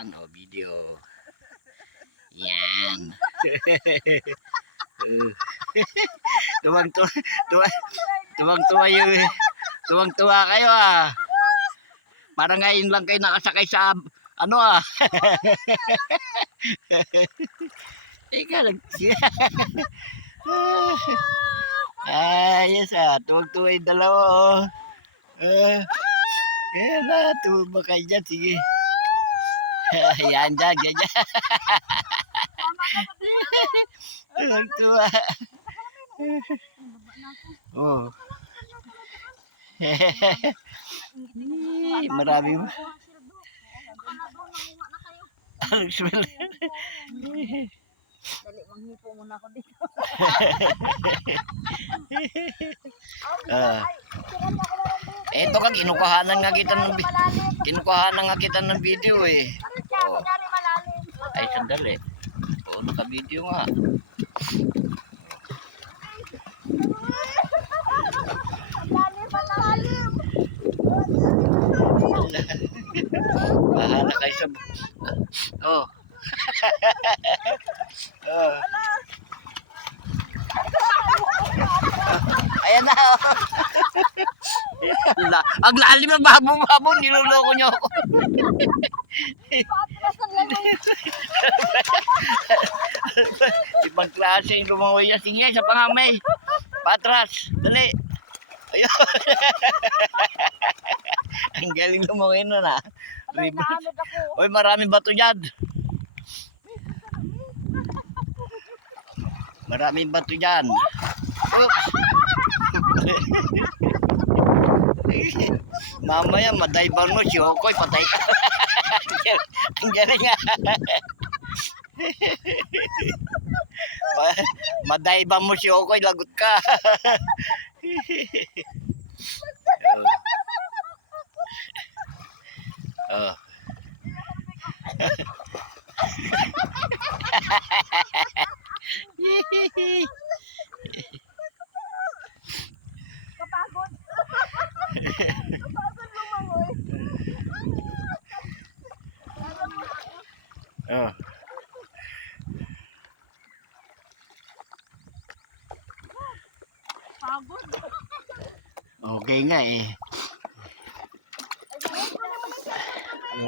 Ano, video. Yan. Tuwang-tuwa, tuwang-tuwa yun. Tuwang-tuwa kayo ah. Parang ngayon lang kayo nakasakay sa ano ah. Ika lang. Ayos ah. Tuwang-tuwa yung dalawa oh. Kaya na, tuwag kayo dyan. Sige. Yan dyan, yan dyan. Tuwang-tuwa. Oh. Marami mo. Dali, manghipo muna ako dito. Ito ka, kinukuhanan nga kita ng video eh. Oh. Ay, sandali. Oo, naka-video nga. Bahala kayo sa... Oh. Oh. Ayan na. Ang lalim ng babong-babong, niloloko niyo ako. Ibang klase yung lumangoy niya. Sige, sa pangamay. Patras, dali. Ayun. Ang galing lumangoy nun ah. Uy, marami bato dyan. Maraming bato dyan. Oops. Mamaya madayban mo si Okoy, patay ka. Ang galing nga. Madayban mo si Okoy, lagot ka. Oh. Kapagod. Kapagod lumangoy. Oh. Pagod. Okay nga eh. Ay,